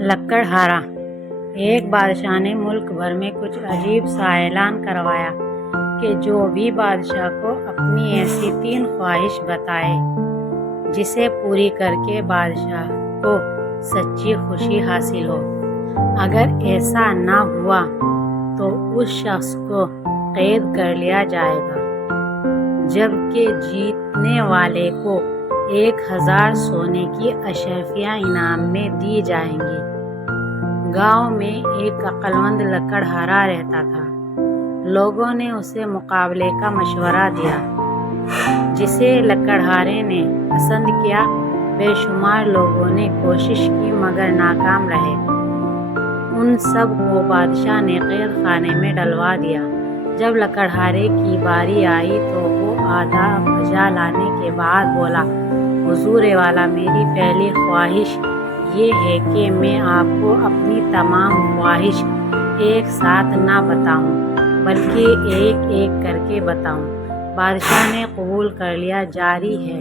لکڑہارا۔ ایک بادشاہ نے ملک بھر میں کچھ عجیب سا اعلان کروایا کہ جو بھی بادشاہ کو اپنی ایسی 3 خواہش بتائے جسے پوری کر کے بادشاہ کو سچی خوشی حاصل ہو، اگر ایسا نہ ہوا تو اس شخص کو قید کر لیا جائے گا، جبکہ جیتنے والے کو 1000 سونے کی اشرفیاں انعام میں دی جائیں گی۔ گاؤں میں ایک عقلمند لکڑہارا رہتا تھا۔ لوگوں نے اسے مقابلے کا مشورہ دیا، جسے لکڑہارے نے پسند کیا۔ بے شمار لوگوں نے کوشش کی مگر ناکام رہے۔ ان سب کو بادشاہ نے قید خانے میں ڈلوا دیا۔ جب لکڑہارے کی باری آئی تو وہ آدھا بھجا لانے کے بعد بولا، حضور والا، میری پہلی خواہش یہ ہے کہ میں آپ کو اپنی تمام خواہش ایک ساتھ نہ بتاؤں بلکہ ایک ایک کر کے بتاؤں۔ بادشاہ نے قبول کر لیا۔ جاری ہے،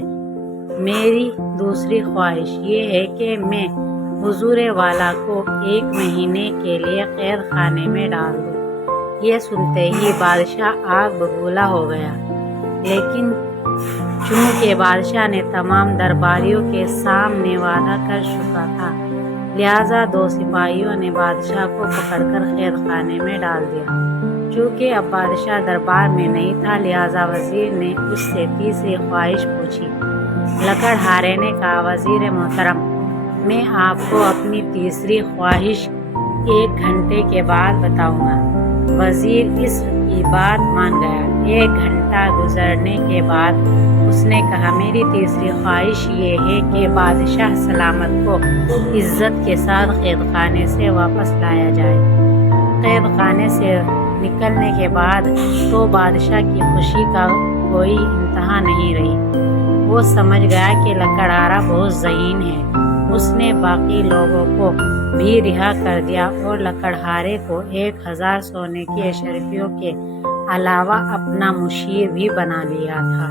میری دوسری خواہش یہ ہے کہ میں حضور والا کو 1 مہینے کے لیے قید خانے میں ڈال دوں۔ یہ سنتے ہی بادشاہ آگ ببولا ہو گیا، لیکن چونکہ بادشاہ نے تمام درباریوں کے سامنے وعدہ کر چکا تھا، لہٰذا 2 سپاہیوں نے بادشاہ کو پکڑ کر قید خانے میں ڈال دیا۔ چونکہ اب بادشاہ دربار میں نہیں تھا، لہٰذا وزیر نے اس سے تیسری خواہش پوچھی۔ لکڑہارے نے کہا، وزیر محترم، میں آپ کو اپنی تیسری خواہش 1 گھنٹے کے بعد بتاؤں گا۔ وزیر اس کی بات مان گیا۔ 1 گھنٹہ گزرنے کے بعد اس نے کہا، میری تیسری خواہش یہ ہے کہ بادشاہ سلامت کو عزت کے ساتھ قید خانے سے واپس لایا جائے۔ قید خانے سے نکلنے کے بعد تو بادشاہ کی خوشی کا کوئی انتہا نہیں رہی۔ وہ سمجھ گیا کہ لکڑہارا بہت ذہین ہے۔ اس نے باقی لوگوں کو بھی رہا کر دیا اور لکڑہارے کو 1000 سونے کی اشرفیوں کے علاوہ اپنا مشیر بھی بنا لیا تھا۔